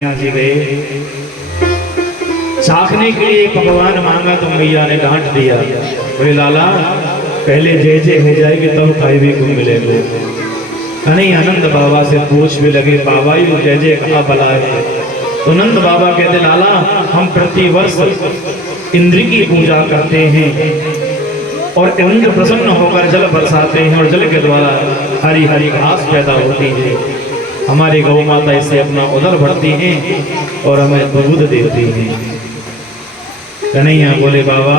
जी गए चाखने के लिए पकवान मांगा तो मैया ने डांट दिया। बोले लाला पहले जय जय हो जाएगी तब खाई को मिलेगा। नहीं आनंद बाबा से पूछ भी लगे बाबा यू जय जय कहा भला है। तो नंद बाबा कहते लाला हम प्रतिवर्ष इंद्र की पूजा करते हैं और इंद्र प्रसन्न होकर जल बरसाते हैं और जल के द्वारा हरी हरी घास पैदा होती है। हमारी गौ माता इससे अपना उदर भरती हैं और हमें दूध देती हैं। कन्हैया बोले बाबा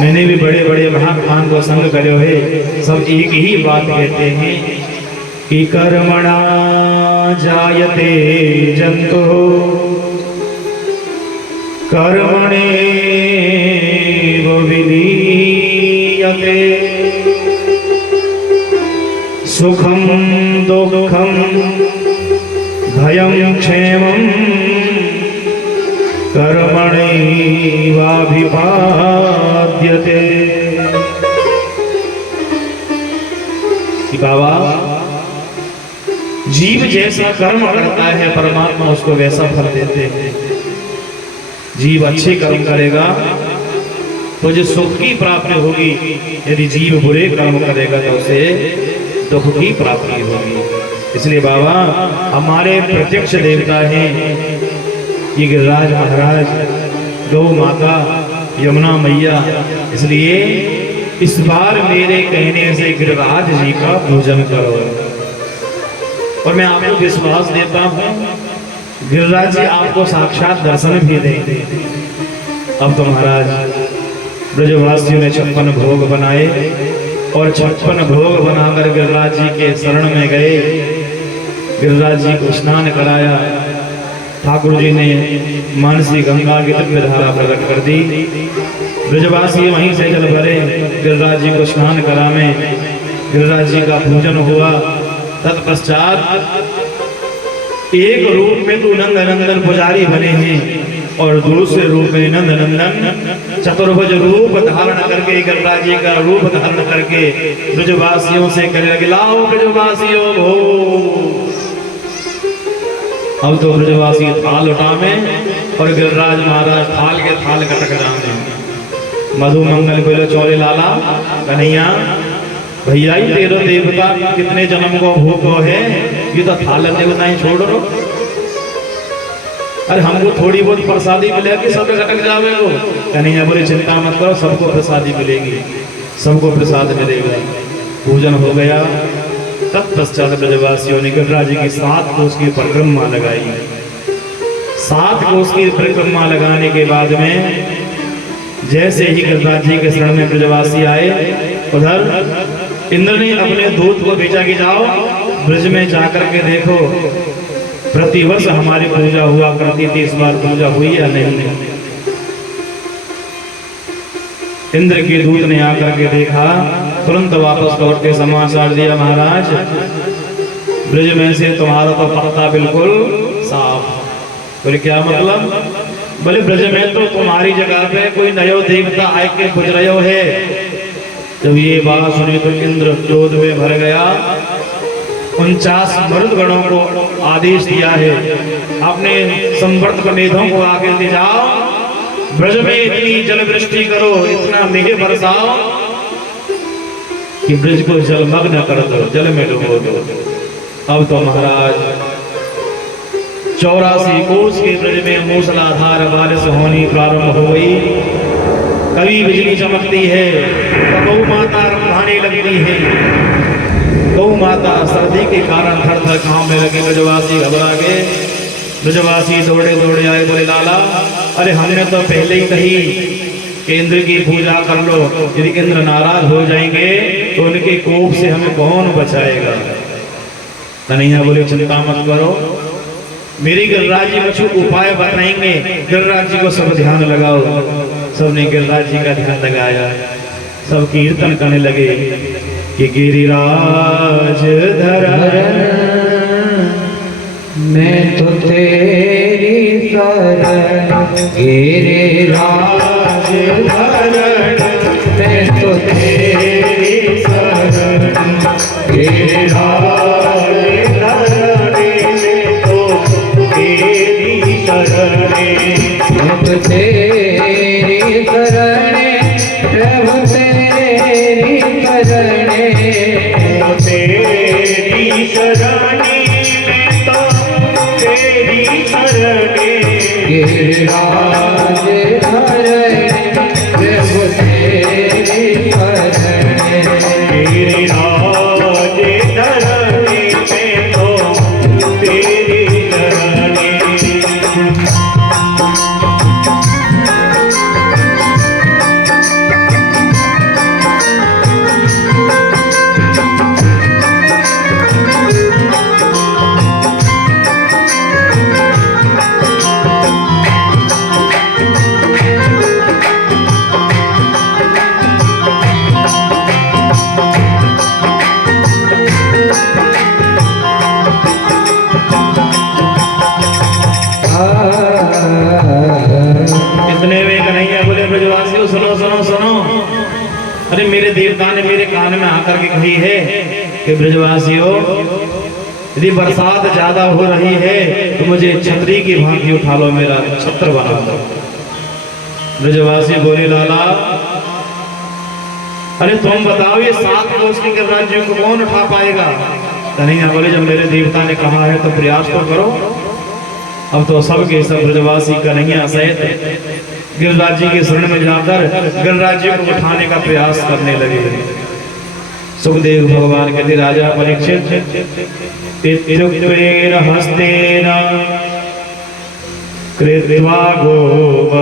मैंने भी बड़े बड़े महात्मान को संग करे है, सब एक ही बात कहते हैं कि कर्मणा जायते जंतु कर्मणे विलीयते सुखम दुखम भयं क्षेमं कर्मणैवाभिपाद्यते। बाबा जीव जैसा कर्म करता है परमात्मा उसको वैसा फल देते हैं। जीव अच्छे कर्म करेगा तो जो सुख की प्राप्ति होगी, यदि जीव बुरे कर्म करेगा तो उसे दुख की प्राप्ति होगी। इसलिए बाबा हमारे प्रत्यक्ष देवता हैं ये गिरिराज महाराज, गौ माता, यमुना मैया। इसलिए इस बार मेरे कहने से गिरिराज जी का पूजन करो। और मैं आपको विश्वास देता हूँ गिरिराज जी आपको साक्षात दर्शन भी देंगे। अब तो महाराज ब्रजवासियों ने 56 भोग बनाए और 56 भोग बनाकर गिरिराज जी के शरण में गए। गिरिराज जी को स्नान कराया। ठाकुर जी ने मानसी गंगा की दिव्य धारा प्रकट कर दी। ब्रजवासी वहीं से जल भरे, गिरिराज जी को स्नान करावे, गिरिराज जी का पूजन हुआ। तत्पश्चात एक रूप में तो नंद नंदन पुजारी बने हैं और दूसरे रूप में नंद नंदन चतुर्भुज रूप धारण करके गिरिराज जी का रूप धारण करके ब्रजवासियों से कहने लगे लाओ ब्रजवासियों हो। अब तो ब्रजवासी थाल उठावे और गिरिराज महाराज थाल के थाल कटक जाए। मधु मंगल बोले चौरे लाला कन्हैया भैया ही तेरो देवता कितने जन्म को भूखो है, ये तो थाल देवता ही छोड़ दो। अरे हमको थोड़ी बहुत प्रसादी मिलेगी सब कटक जावे हो। कन्हैया बोले चिंता मत करो सबको प्रसादी मिलेगी, सबको प्रसाद मिलेगा। पूजन हो गया। तत्पश्चात ब्रजवासियों ने गिरिराज जी की 7 कोस की परिक्रमा लगाई। 7 कोस की परिक्रमा लगाने के बाद में जैसे ही गिरिराज जी के शरण में ब्रजवासी आए, उधर इंद्र ने अपने दूत को भेजा कि जाओ ब्रज में जाकर के देखो प्रतिवर्ष हमारी पूजा हुआ करती थी, इस बार पूजा हुई या नहीं। इंद्र के दूत ने आकर के देखा, तुरंत वापस लौट के समाचार दिया महाराज ब्रज में से तुम्हारा तो पत्ता बिल्कुल साफ। बोले क्या मतलब? बोले ब्रज में तो तुम्हारी जगह पे कोई नयो देवता आए के पूज रहे है। जब ये बात सुनी तो इंद्र क्रोध में भर गया। 49 मरुदगणों को आदेश दिया है अपने संवर्त निधों को आगे ले जाओ, ब्रज में इतनी जल वृष्टि करो, इतना मेघ बरसाओ कि ब्रज को जलमग्न कर दो, जल में डुबो दो। अब तो महाराज 84 कोस के ब्रज में मूसलाधार बारिश होनी प्रारंभ हो गई। कभी बिजली चमकती है, गौ माता रंभाने लगती है। गौ माता सर्दी के कारण थर थर कांपने लगे। ब्रजवासी घबरा गए। ब्रजवासी दौड़े दौड़े आए। बोले लाला अरे हमने तो पहले ही कही कि इंद्र की पूजा कर लो, यदि इंद्र नाराज हो जाएंगे तो उनके कोप से हमें कौन बचाएगा। कन्हैया बोले चिंता मत करो, मेरी गिरिराज जी कुछ उपाय बताएंगे, गिरिराज जी को सब ध्यान लगाओ। सबने गिरिराज जी का ध्यान लगाया। सब कीर्तन करने लगे कि गिरिराज धरण मैं तो तेरी शरण, गिरिराज धरण मैं तो तेरी शरण, गिरिराज धरण शरणे प्रभु तेरी शरणे प्रभु तेरी शरणे तेरी शरणी में तो तेरी शरणी गिरिराज धरणे प्रभु तेरी शरणे गिरिराज धरणी में तो तेरी शरणी। इतने में कन्हैया बोले ब्रजवासियों सुनो सुनो सुनो, अरे मेरे देवता ने मेरे कान में आकर के कही है कि ब्रजवासियों यदि बरसात ज्यादा हो रही है तो मुझे छतरी की भांति उठा लो, मेरा छत्र बना दो। ब्रजवासी बोले लाला अरे तुम बताओ ये 7 कोस के राज्य को कौन उठा पाएगा? कन्हैया बोले जब मेरे देवता ने कहा है तो प्रयास तो करो। अब तो सब के सब ब्रजवासी कन्हैया सहित गिरिराज जी के शरण में जाकर गिरिराज जी को उठाने का प्रयास करने लगे। सुखदेव भगवान कहते राजा परीक्षित इत्युक्तेन हस्तेन कृत्वा गोवर्धनाचलं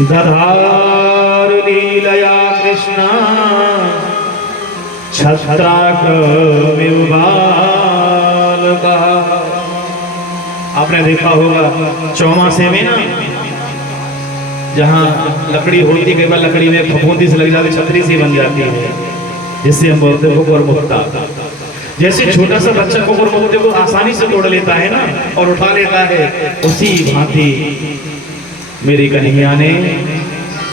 दधार लीलया कृष्ण छत्राकमिव बालकः। आपने देखा होगा चौमासे में ना जहाँ लकड़ी होती कई बार लकड़ी में फफूंदी से लग जाती छतरी सी बन जाती है, जिससे हम बोलते हैं कुकुरमुक्ता। जैसे छोटा सा बच्चा कुकुरमुक्ते को आसानी से तोड़ लेता है ना और उठा लेता है, उसी भांति मेरी कन्हैया ने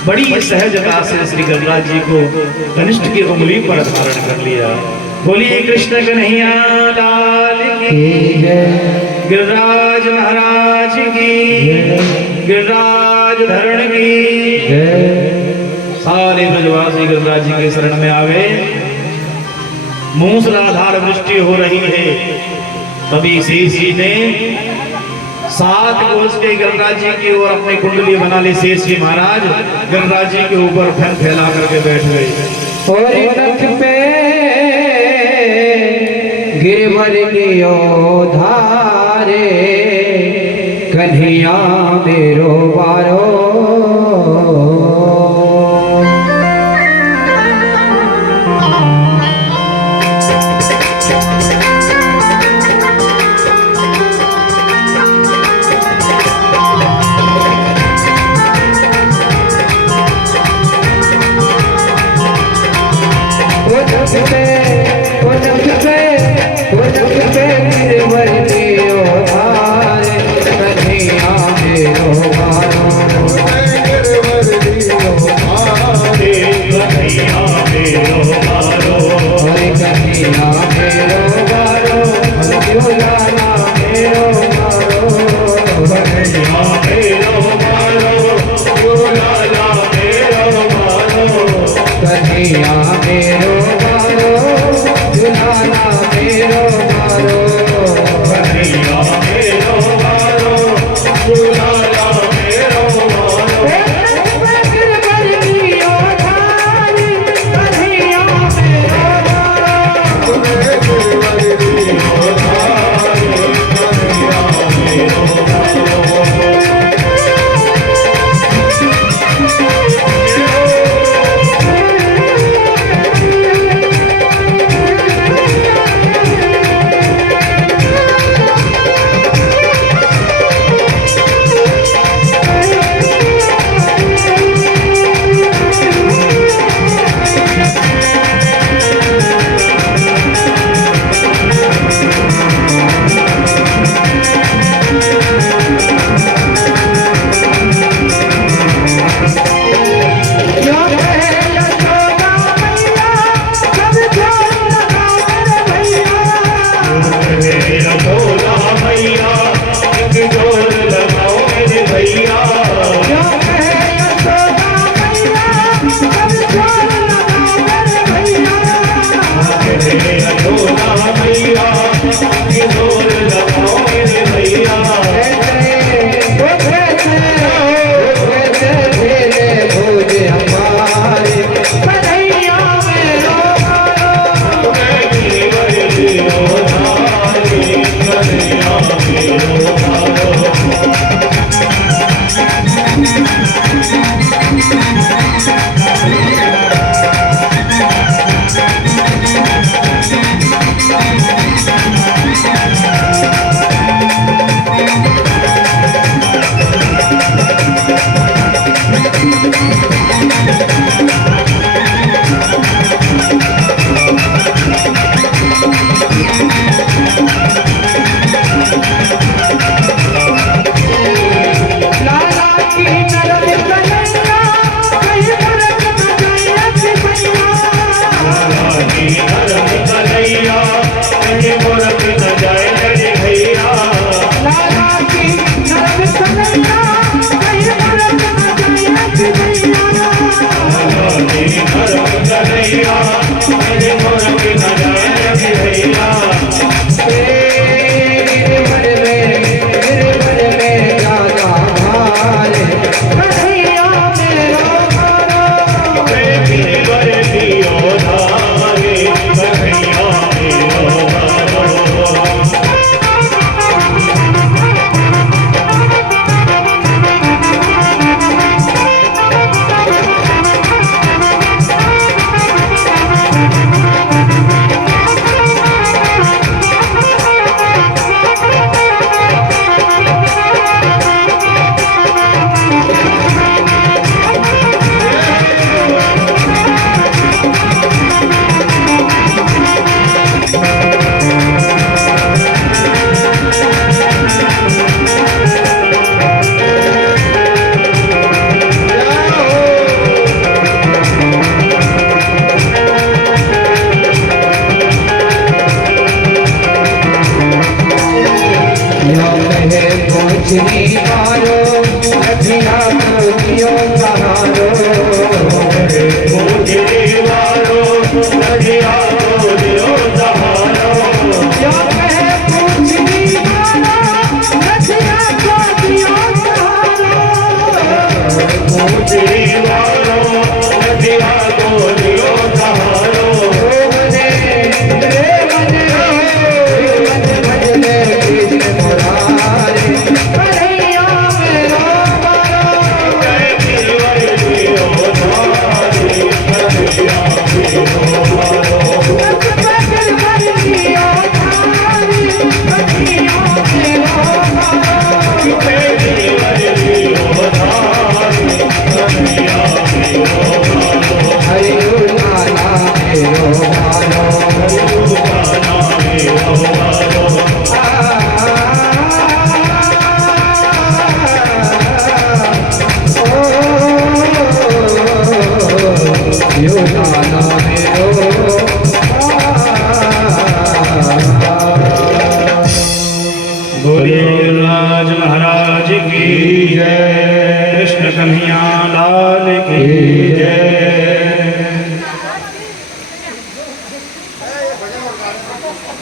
बड़ी सहजता से श्री गिरिराज जी को कनिष्ठ की उंगली पर धारण कर लिया। बोलिए कृष्ण कन्हैया लाल की जय, गिरिराज महाराज की गिरिराज धरण की जय। सारे ब्रजवासी गिरिराज जी के शरण में आ गए। मूसलाधार वृष्टि हो रही है। तभी शेष जी ने 7 कोस के गिरिराज जी की ओर अपनी कुंडली बना ली। शेष जी महाराज गिरिराज जी के ऊपर फन फैला करके बैठ गए और नख पे गिरवर लियो धारे कन्हैया मेरो बारो।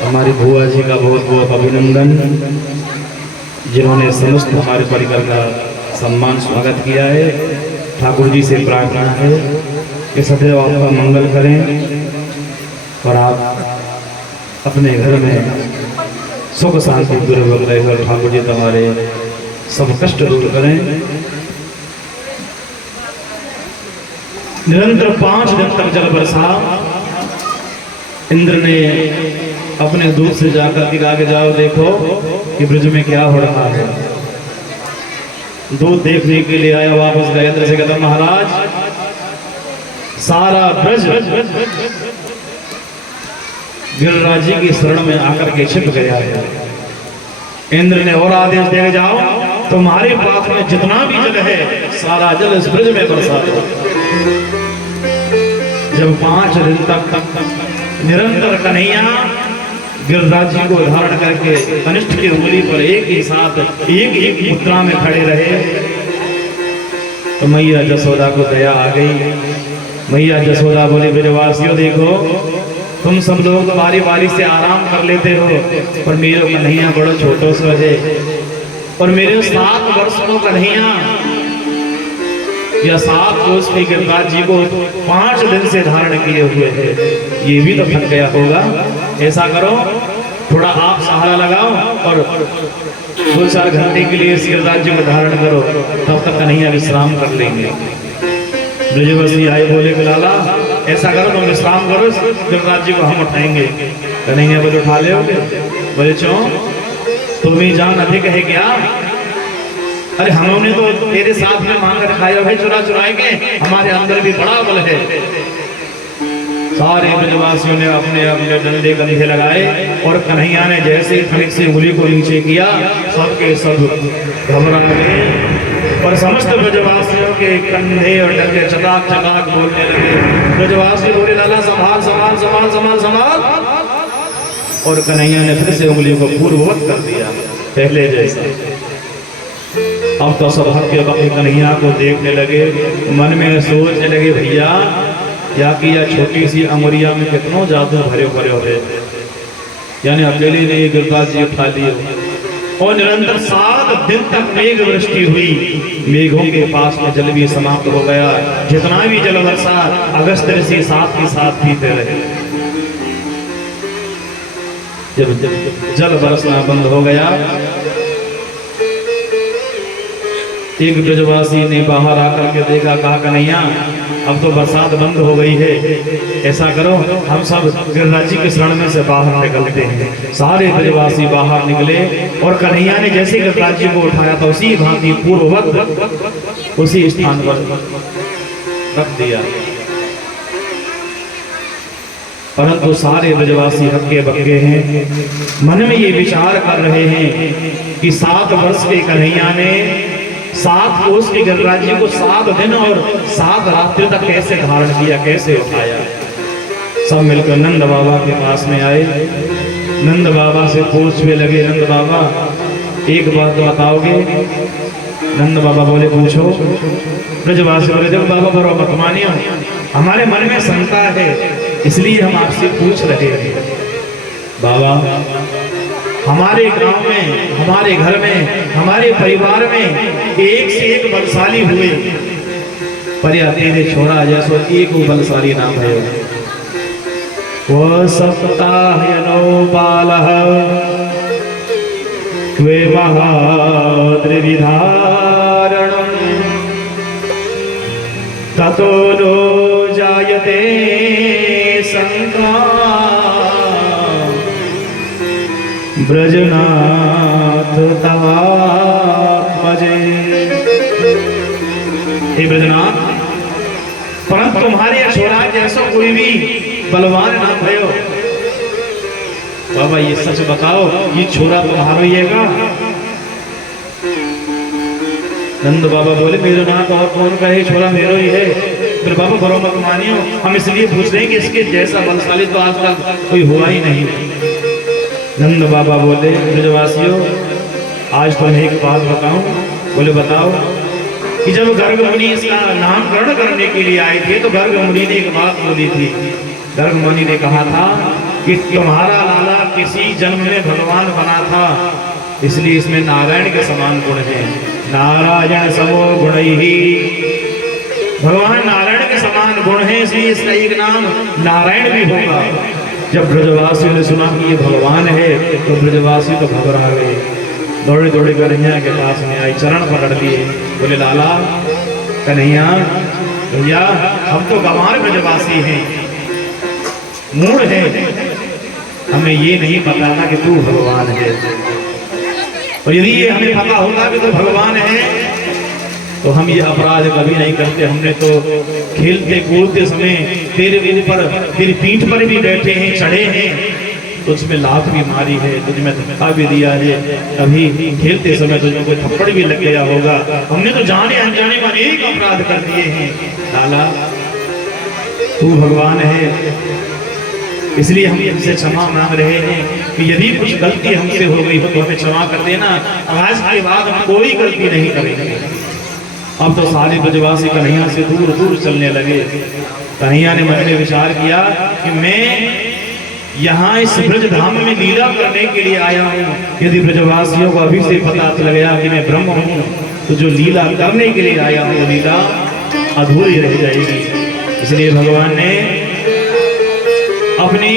हमारी भुआ जी का बहुत बहुत अभिनंदन, जिन्होंने समस्त हमारे परिवार का सम्मान स्वागत किया है। ठाकुर जी से प्रार्थना है कि सदैव आपका मंगल करें और आप अपने घर में सुख शांति पूर्वक रहकर ठाकुर जी तुम्हारे सब कष्ट दूर करें। निरंतर 5 दिन तक जल बरसा। इंद्र ने अपने दूत से जाकर के आगे जाओ, देखो कि ब्रज में क्या हो रहा है। दूत देखने के लिए आया, वापस गया। इंद्र से कहता, महाराज सारा ब्रज गिरिराज जी की शरण में आकर के छिप गया है। इंद्र ने और आदेश दे, जाओ तुम्हारे पास में जितना भी जल है सारा जल इस ब्रज में बरसा दो। जब 5 दिन तक निरंतर कन्हैया गिरिराज जी को धारण करके कनिष्ठ की उंगली पर एक ही साथ एक मुद्रा में खड़े रहे, तो मैया जसोदा को दया आ गई। मैया जसोदा बोली, ब्रजवासियों देखो, तुम सब लोग बारी बारी से आराम कर लेते हो, पर मेरे कन्हैया बड़ो छोटो सा है, और मेरे 7 वर्ष को कन्हैया या 7 वर्ष के गिरिराज जी को 5 दिन से धारण किए हुए है, ये भी तो थक गया होगा। ऐसा करो, थोड़ा आप सहारा लगाओ और 2-4 घंटे के लिए गिरिराज जी को धारण करो, तब तक कन्हैया विश्राम कर लेंगे। ब्रजवासी आए, बोले कि लाला ऐसा करो, तुम विश्राम करो, गिरिराज जी को हम उठाएंगे। कन्हैया बोले उठा ले बोले क्यों तुम्हें जान अधिक है क्या? अरे हमने तो तेरे साथ में मांग खाया है चुरा चुराए के, हमारे अंदर भी बड़ा बल है। सारे ब्रजवासियों ने अपने अपने डंडे कंधे लगाए और कन्हैया ने जैसे ही फलिक से उंगली को नीचे किया सबके सब घबरा गए और समस्त ब्रजवासियों के कंधे और डंडे चकाक चकाक बोलने लगे। ब्रजवासी बोले लाला संभाल संभाल संभाल संभाल संभाल। और कन्हैया ने फिर से उंगली को पूर्ववत कर दिया पहले जैसा। अब तो सब हक के कन्हैया को देखने लगे, मन में सोचने लगे भैया क्या किया, छोटी सी अमरिया में कितनों जादू भरे भरे होते, यानी अकेले ने गिरदास जी उठा लिए। और निरंतर 7 दिन तक मेघ वृष्टि हुई, मेघों के पास में जल भी समाप्त हो गया। जितना भी जल वर्षा अगस्त ऋषि साथ के साथ पीते रहे। जब जल बरसना बंद हो गया, एक ब्रजवासी ने बाहर आकर के देखा, कहा कन्हैया अब तो बरसात बंद हो गई है, ऐसा करो हम सब गिरिराज जी के शरण में से बाहर निकलते हैं। सारे ब्रजवासी बाहर निकले और कन्हैया ने जैसे गिरिराज जी को उठाया था उसी भांति पूर्ववत उसी स्थान पर रख दिया। परंतु सारे ब्रजवासी हक्के बक्के हैं, मन में ये विचार कर रहे हैं कि 7 वर्ष के कन्हैया ने 7 कोस के गिरिराज जी को 7 दिन और 7 रात्रि तक कैसे धारण किया, कैसे उठाया। सब मिलकर नंद बाबा के पास में आए, नंद बाबा से पूछने लगे, नंद बाबा एक बात तो बताओगे? नंद बाबा बोले पूछो। ब्रजवासी बोले देखो बाबा बरो मत मानियो, हमारे मन में शंका है इसलिए हम आपसे पूछ रहे हैं। बाबा हमारे गांव में, हमारे घर में, हमारे परिवार में एक से एक बलशाली हुए, पर या तेरे छोरा जैसो एक बलशाली नाम है। वो सप्ताह बालः क्वे महाद्रिविधारणं ततो नो जायते शंका ब्रजनाथ तात्मजे। हे ब्रजनाथ, परंतु तुम्हारे छोरा जैसा कोई भी बलवान ना भयो। बाबा ये सच बताओ, ये छोरा तुम्हारा ही है का? नंद बाबा बोले मेरे नाथ और कौन का है, छोरा मेरा ही है। फिर बाबा बरो मत मानियो, हम इसलिए पूछ रहे हैं कि इसके जैसा बलशाली तो आज तक कोई हुआ ही नहीं। नंद बाबा बोले ब्रजवासियों आज तो मैं एक बात बताऊं। बोले बताओ। कि जब गर्ग मुनि इसका नामकरण करने के लिए आए थे तो गर्ग मुनि ने एक बात बोली थी। गर्ग मुनि ने कहा था कि तुम्हारा लाला किसी जन्म में भगवान बना था, इसलिए इसमें नारायण के समान गुण है। नारायण समो गुण ही, भगवान नारायण के समान गुण है, इसलिए इसका एक नाम नारायण भी होगा। जब ब्रजवासियों ने सुना कि ये भगवान है तो ब्रजवासी तो घबरा गए, दौड़े दौड़े कन्हैया के पास में आई, चरण पकड़ लिए। बोले लाला कन्हैया भैया हम तो गंवार ब्रजवासी हैं, मूढ़ है, हमें ये नहीं पता था कि तू भगवान है। और यदि ये हमें पता होता कि तू भगवान है तो हम ये अपराध कभी नहीं करते। हमने तो खेलते कूदते समय तेरे ऊपर, तेरी पीठ पर भी बैठे हैं, चढ़े हैं, तुझमें लात भी मारी है, तुझमें धक्का भी दिया है, कभी खेलते समय तुझमें कोई थप्पड़ भी लग गया होगा। हमने तो जाने अनजाने में अनेक अपराध कर दिए हैं। लाला तू भगवान है, इसलिए हम हमसे क्षमा मांग रहे हैं कि यदि कुछ गलती हमसे हो गई हो तो हमें क्षमा कर देना। आज के बाद हम कोई गलती नहीं करेंगे। अब तो सारे ब्रजवासी कन्हैया से दूर दूर चलने लगे। कन्हैया ने मन में विचार किया कि मैं यहाँ इस ब्रज धाम में लीला करने के लिए आया हूँ। यदि ब्रजवासियों को अभी से पता चल गया कि मैं ब्रह्म हूँ तो जो लीला करने के लिए आया हूँ लीला अधूरी रह जाएगी। इसलिए भगवान ने अपनी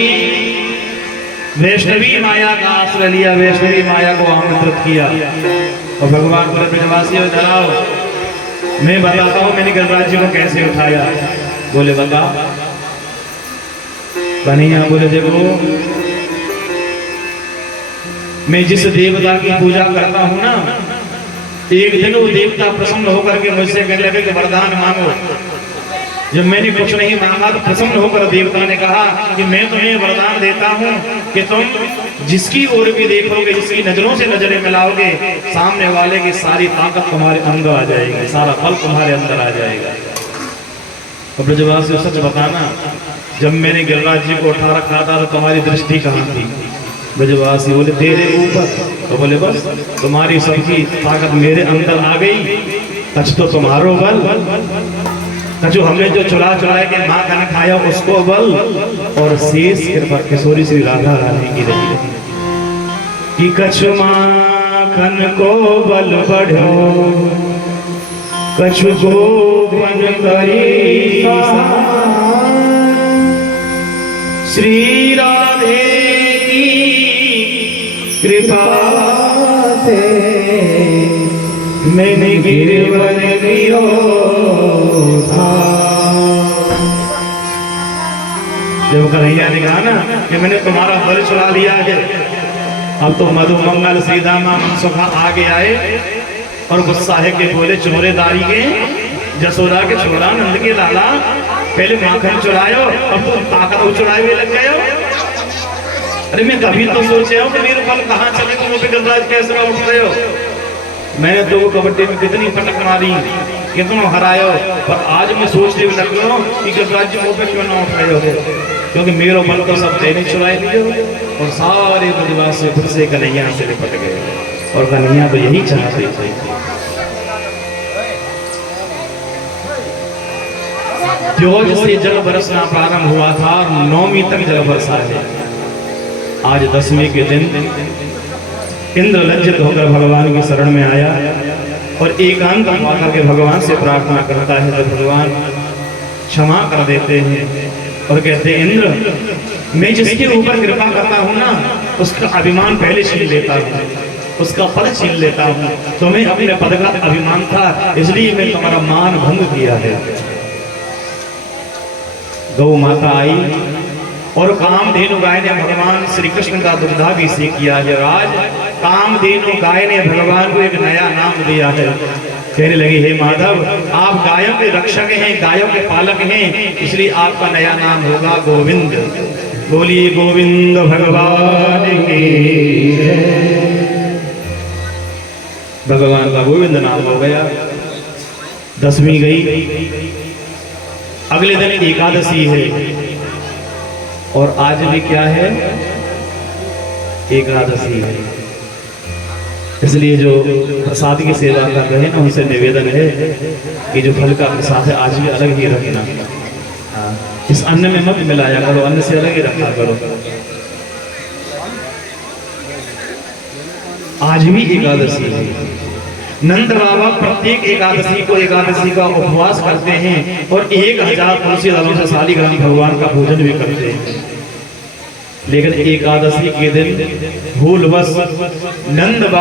वैष्णवी माया का आश्रय लिया, वैष्णवी माया को आमंत्रित किया और भगवान बोले ब्रजवासियों चलाओ, मैं बताता हूँ मैंने गिरिराज जी को कैसे उठाया। बोले बता। कन्हैया बोले देखो मैं जिस देवता की पूजा करता हूँ ना, एक दिन वो देवता प्रसन्न होकर के मुझसे कहने लगे कि वरदान मांगो। जब मैंने कुछ नहीं मांगा तो प्रसन्न होकर देवता ने कहा कि मैं तुम्हें वरदान देता हूँ कि तुम जिसकी ओर भी देखोगे, जिसकी नजरों से नजरें मिलाओगे, सामने वाले की सारी ताकत तुम्हारे अंदर आ जाएगी, सारा बल तुम्हारे अंदर आ जाएगा। तो ब्रजवासी सच बताना, जब मैंने गिरिराज जी को उठा रखा था तो तुम्हारी दृष्टि कहाँ थी? ब्रजवासी बोले तेरे ऊपर। तो बोले बस तुम्हारी सबकी ताकत मेरे अंदर आ गई, कछ तो तुम्हारो बल, कछु हमने जो चुरा के माखन खाया उसको बल, और शेष कृपा किशोरी श्री राधा रानी की रही कि कछु माखन को बल बढ़ो, कछु गोपन करी श्री राधे कृपा से मैंने गिरवर लियो था। जब कन्हैया ने कहा ना कि मैंने तुम्हारा बल चुरा लिया है, अब तो मधु मंगल सीधामा मनसुखा आगे आए और गुस्सा है कि बोले चोरेदारी के जसोदा के छोड़ा नंद के लाला, पहले माखन चुरायो अब तुम ताकत चुराए हुए लग गए। अरे मैं कभी तो सोचे हो कि मेरे बल कहाँ चले, तुम गिरिराज कैसे उठ रहे हो? मैंने तो कबड्डी में कितनी पटक मारी, कितना हरायो, पर आज मैं सोचने भी लग रहा हूँ कि गिरिराज जी पे क्यों ना उठ रहे हो, क्योंकि मेरा बल तो सब देने चुराए लिए और सारे ब्रजवासी से फिर से कन्हैया से निपट गए। और कन्हैया तो यही चाहते थे। द्योज से जल बरसना प्रारंभ हुआ था, 9वीं तक जल बरसा है। आज 10वीं के दिन इंद्र लज्जित होकर भगवान की शरण में आया और एकांत होकर के भगवान से प्रार्थना करता है, तो भगवान क्षमा कर देते हैं और कहते हैं इंद्र, मैं जिसके ऊपर कृपा करता हूँ ना, उसका अभिमान पहले छीन लेता हूँ, उसका पद छीन लेता हूँ। तुम्हें अपने पद का अभिमान था, इसलिए मैं तुम्हारा मान भंग किया है। गौ माता आई और कामधेनु गाय ने भगवान श्री कृष्ण का दुग्धाभिषेक किया है। आज कामधेनु गाय ने भगवान को एक नया नाम दिया है। कहने लगी, हे माधव, आप गायों के रक्षक हैं, गायों के पालक हैं, इसलिए आपका नया नाम होगा गोविंद। बोलिए गोविंद भगवान की जय। भगवान का गोविंद नाम हो गया। 10वीं गई, अगले दिन एकादशी है और आज भी क्या है? एकादशी है। इसलिए जो प्रसाद की सेवा कर रहे हैं ना, उनसे निवेदन है कि जो फल का प्रसाद है आज भी अलग ही रखना। इस अन्न में मत मिलाया करो, अन्न से अलग ही रखा करो। आज भी एकादशी है। नंद बाबा प्रत्येक एकादशी को एकादशी का उपवास करते हैं और 1000 तुलसी दलों से शालिग्राम भगवान का भोजन भी करते हैं। लेकिन एकादशी के दिन भूलवश नंद बाबा